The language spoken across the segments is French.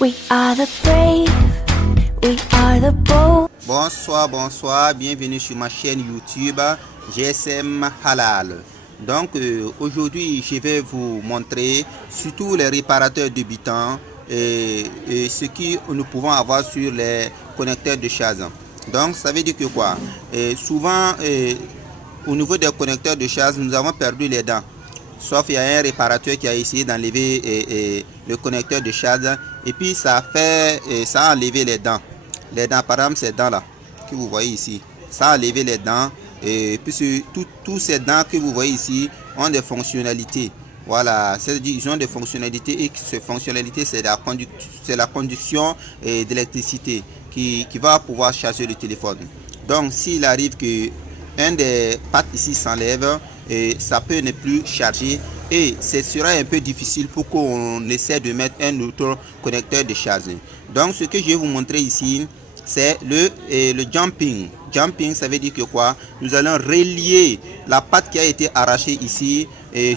We are the brave, we are the bold. Bonsoir, bienvenue sur ma chaîne YouTube GSM Halal. Donc aujourd'hui je vais vous montrer surtout les réparateurs débutants et ce que nous pouvons avoir sur les connecteurs de charge. Donc ça veut dire que quoi, souvent au niveau des connecteurs de charge nous avons perdu les dents. Sauf il y a un réparateur qui a essayé d'enlever le connecteur de charge et puis ça a enlevé les dents. Les dents, par exemple, ces dents là que vous voyez ici, ça a enlevé les dents et puis tous ces dents que vous voyez ici ont des fonctionnalités. Voilà, c'est-à-dire ils ont des fonctionnalités et ces fonctionnalités c'est la conduction d'électricité qui va pouvoir charger le téléphone. Donc s'il arrive que un des pattes ici s'enlève, et ça peut ne plus charger et ce sera un peu difficile pour qu'on essaie de mettre un autre connecteur de charge. Donc ce que je vais vous montrer ici c'est le jumping. Jumping, ça veut dire que quoi, nous allons relier la patte qui a été arrachée ici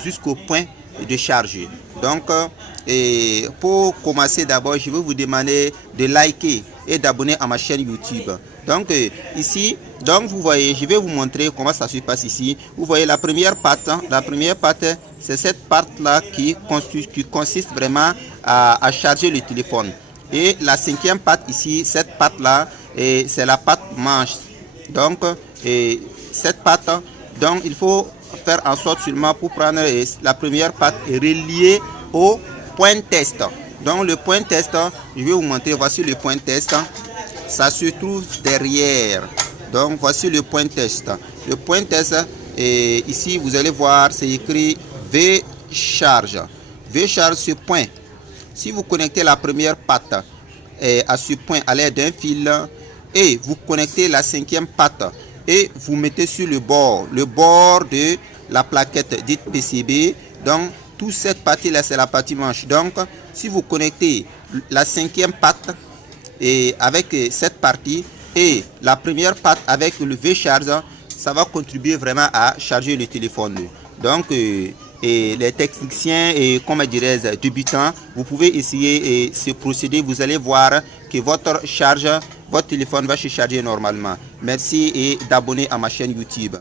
jusqu'au point de charge. Donc pour commencer d'abord je vais vous demander de liker et d'abonner à ma chaîne YouTube. Donc ici, donc vous voyez, je vais vous montrer comment ça se passe ici. Vous voyez la première patte c'est cette patte là qui consiste vraiment à charger le téléphone. Et la cinquième patte ici, cette patte là, c'est la patte manche. Donc cette patte, donc il faut faire en sorte seulement pour prendre la première patte et relier au point test. Donc le point test, je vais vous montrer, voici le point test. Ça se trouve derrière. Donc voici le point test. Le point test, ici vous allez voir, c'est écrit V charge. V charge ce point. Si vous connectez la première patte à ce point à l'aide d'un fil et vous connectez la cinquième patte et vous mettez sur le bord de la plaquette dite PCB, donc toute cette partie là c'est la partie manche. Donc si vous connectez la cinquième patte et avec cette partie et la première patte avec le V-Charge, ça va contribuer vraiment à charger le téléphone. Donc les techniciens et comme dirais-je débutants, vous pouvez essayer ce procédé, vous allez voir que votre téléphone va se charger normalement. Merci et d'abonner à ma chaîne YouTube.